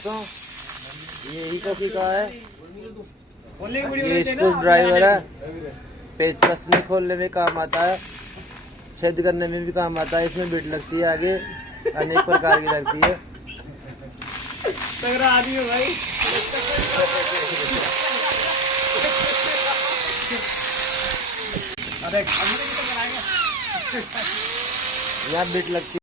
दोस्तों, ये इको का है। ये स्क्रू ड्राइवर है, पेच कसने खोलने में काम आता है, छेद करने में भी काम आता है। इसमें बिट लगती है, आगे अनेक प्रकार की लगती है। तगड़ा आदमी हो भाई। अरे यहाँ बिट लगती है।